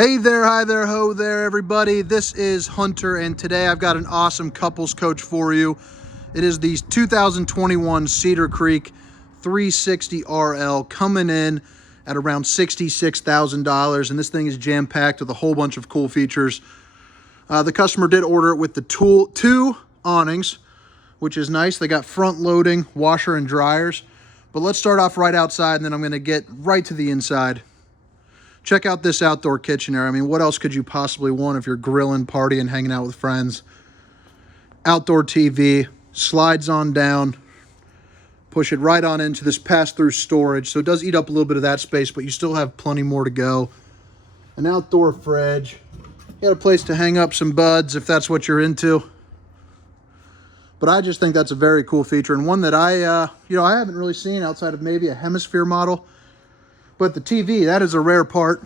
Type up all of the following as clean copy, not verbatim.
Hey there, hi there, ho there, everybody. This is Hunter, and today I've got an awesome couples coach for you. It is the 2021 Cedar Creek 360 RL coming in at around $66,000, and this thing is jam-packed with a whole bunch of cool features. The customer did order it with the two awnings, which is nice. They got front-loading washer and dryers. But let's start off right outside, and then I'm going to get right to the inside. Check out this outdoor kitchen area. I mean, what else could you possibly want if you're grilling, partying, hanging out with friends? Outdoor TV, slides on down, push it right on into this pass-through storage. So it does eat up a little bit of that space, but you still have plenty more to go. An outdoor fridge. You got a place to hang up some buds if that's what you're into. But I just think that's a very cool feature, and one that I haven't really seen outside of maybe a Hemisphere model. But the TV, that is a rare part.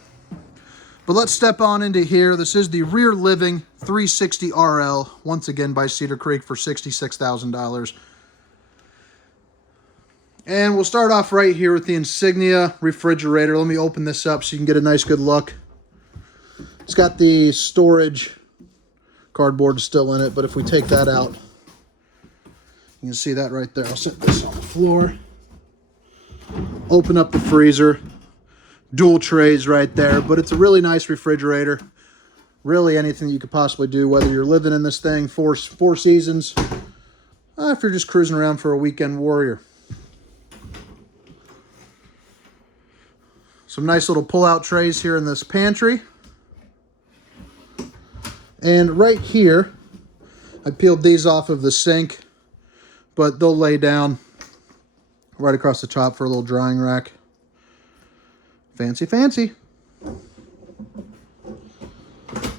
But let's step on into here. This is the rear living 360 RL, once again by Cedar Creek for $66,000. And we'll start off right here with the Insignia refrigerator. Let me open this up so you can get a nice good look. It's got the storage cardboard still in it, but if we take that out, you can see that right there. I'll set this on the floor. Open up the freezer. Dual trays right there, but it's a really nice refrigerator. Really anything that you could possibly do, whether you're living in this thing four seasons, if you're just cruising around for a weekend warrior. Some nice little pull-out trays here in this pantry. And right here, I peeled these off of the sink, but they'll lay down right across the top for a little drying rack. Fancy, fancy.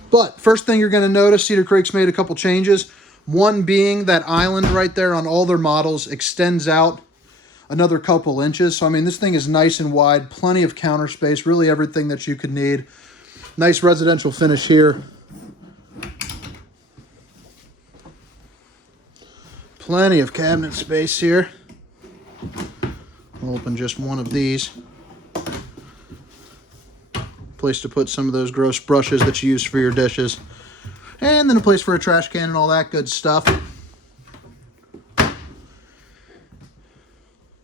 But first thing you're going to notice, Cedar Creek's made a couple changes. One being that island right there on all their models extends out another couple inches. So, I mean, this thing is nice and wide, plenty of counter space, really everything that you could need. Nice residential finish here. Plenty of cabinet space here. I'll open just one of these. Place to put some of those gross brushes that you use for your dishes. And then a place for a trash can and all that good stuff.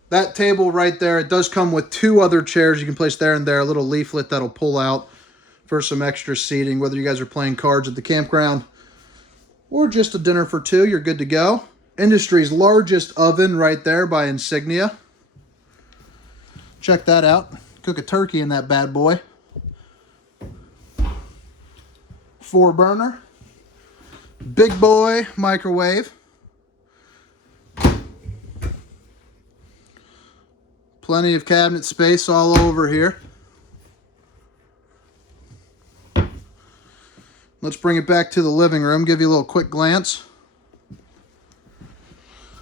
That table right there, it does come with two other chairs you can place there and there. A little leaflet that'll pull out for some extra seating. Whether you guys are playing cards at the campground or just a dinner for two, you're good to go. Industry's largest oven right there by Insignia. Check that out. Cook a turkey in that bad boy. 4-burner. Big boy microwave. Plenty of cabinet space all over here. Let's bring it back to the living room. Give you a little quick glance.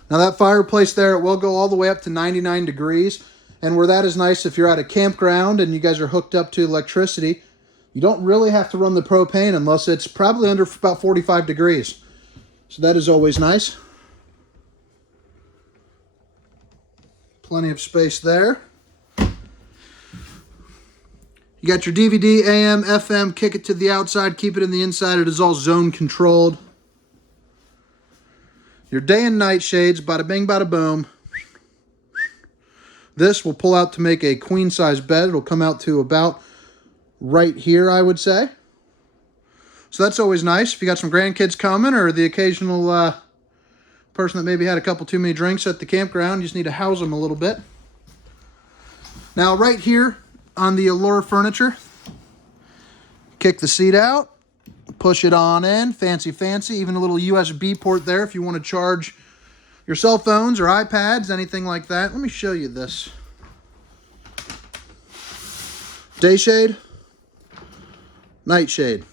Now that fireplace there, it will go all the way up to 99 degrees. And where that is nice, if you're at a campground and you guys are hooked up to electricity, you don't really have to run the propane unless it's probably under about 45 degrees. So that is always nice. Plenty of space there. You got your DVD, AM, FM, kick it to the outside, keep it in the inside. It is all zone controlled. Your day and night shades, bada bing, bada boom. This will pull out to make a queen size bed. It'll come out to about right here, I would say. So that's always nice. If you got some grandkids coming or the occasional person that maybe had a couple too many drinks at the campground, you just need to house them a little bit. Now right here on the Allure furniture, kick the seat out, push it on in, fancy, fancy. Even a little USB port there if you want to charge your cell phones or iPads, anything like that. Let me show you this. Day shade, night shade.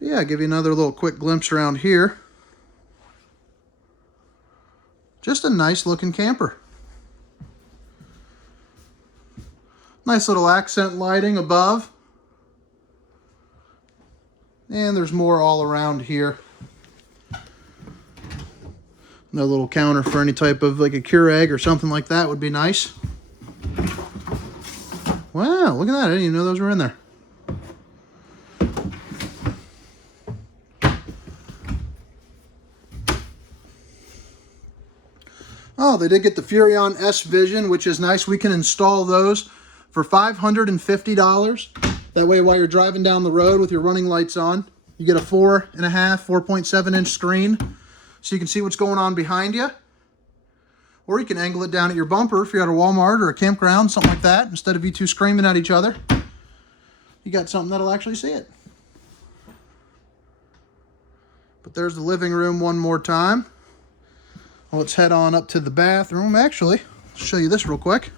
Yeah, give you another little quick glimpse around here. Just a nice looking camper. Nice little accent lighting above. And there's more all around here. Another little counter for any type of like a Keurig or something like that would be nice. Wow, look at that. I didn't even know those were in there. Oh, they did get the Furrion S Vision, which is nice. We can install those for $550. That way, while you're driving down the road with your running lights on, you get a 4.7-inch screen so you can see what's going on behind you. Or you can angle it down at your bumper if you're at a Walmart or a campground, something like that. Instead of you two screaming at each other, you got something that'll actually see it. But there's the living room one more time. Well, let's head on up to the bathroom. Actually, I'll show you this real quick.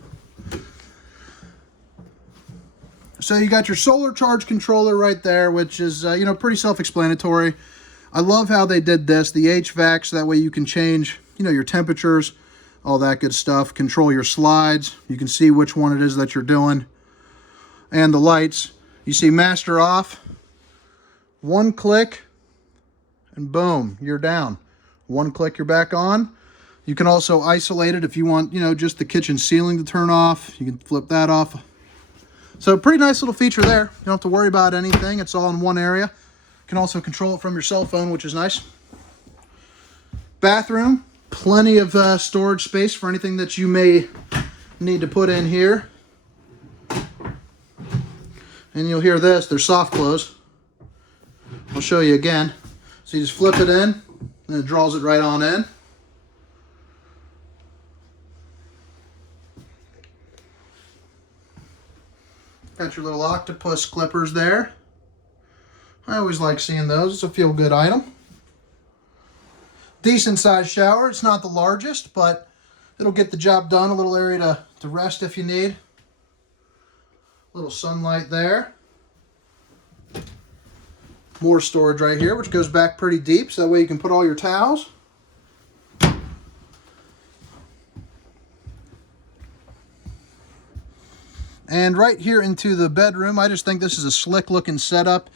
So you got your solar charge controller right there, which is, pretty self-explanatory. I love how they did this, the HVAC, so that way you can change, your temperatures, all that good stuff. Control your slides. You can see which one it is that you're doing. And the lights. You see master off. One click, and boom, you're down. One click, you're back on. You can also isolate it if you want, just the kitchen ceiling to turn off. You can flip that off. So pretty nice little feature there. You don't have to worry about anything. It's all in one area. You can also control it from your cell phone, which is nice. Bathroom, plenty of storage space for anything that you may need to put in here. And you'll hear this, they're soft close. I'll show you again. So you just flip it in, and it draws it right on in. Got your little octopus clippers there. I always like seeing those. It's a feel-good item. Decent sized shower. It's not the largest, but it'll get the job done. A little area to rest if you need. Little sunlight there. More storage right here, which goes back pretty deep, so that way you can put all your towels. And right here into the bedroom, I just think this is a slick looking setup.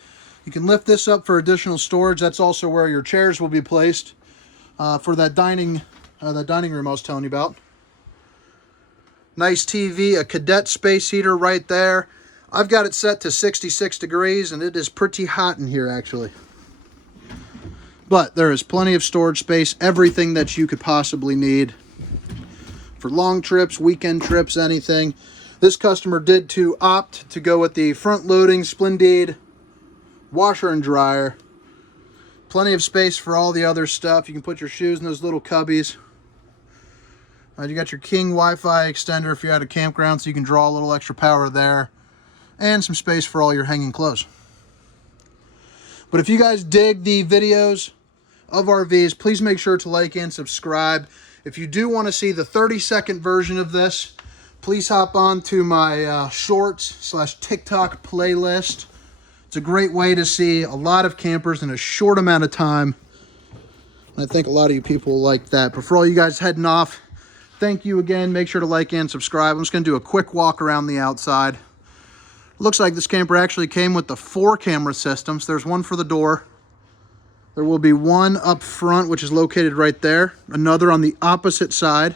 You can lift this up for additional storage. That's also where your chairs will be placed for that dining room I was telling you about. Nice TV, a cadet space heater right there. I've got it set to 66 degrees, and it is pretty hot in here, actually. But there is plenty of storage space, everything that you could possibly need for long trips, weekend trips, anything. This customer did opt to go with the front-loading Splendid washer and dryer. Plenty of space for all the other stuff. You can put your shoes in those little cubbies. You got your King Wi-Fi extender if you're at a campground, so you can draw a little extra power there. And some space for all your hanging clothes. But if you guys dig the videos of RVs, please make sure to like and subscribe. If you do want to see the 30-second version of this, please hop on to my shorts/TikTok playlist. It's a great way to see a lot of campers in a short amount of time. I think a lot of you people like that. But for all you guys heading off, thank you again. Make sure to like and subscribe. I'm just going to do a quick walk around the outside. Looks like this camper actually came with the 4-camera system. So there's one for the door. There will be one up front, which is located right there. Another on the opposite side.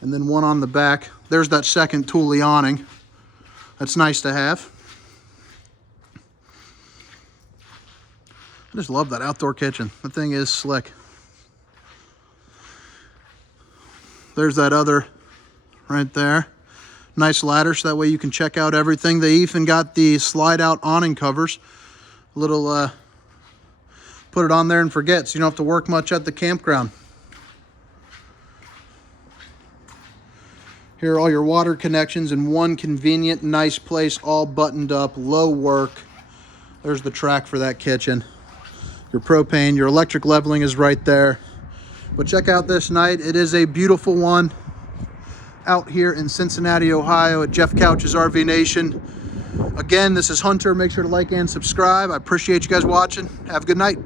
And then one on the back. There's that second Thule awning. That's nice to have. I just love that outdoor kitchen. The thing is slick. There's that other right there. Nice ladder, so that way you can check out everything. They even got the slide-out awning covers. Little, put it on there and forget, so you don't have to work much at the campground. Here are all your water connections in one convenient, nice place, all buttoned up, low work. There's the track for that kitchen. Your propane, your electric leveling is right there. But check out this night. It is a beautiful one out here in Cincinnati, Ohio at Jeff Couch's RV Nation. Again, this is Hunter. Make sure to like and subscribe. I appreciate you guys watching. Have a good night.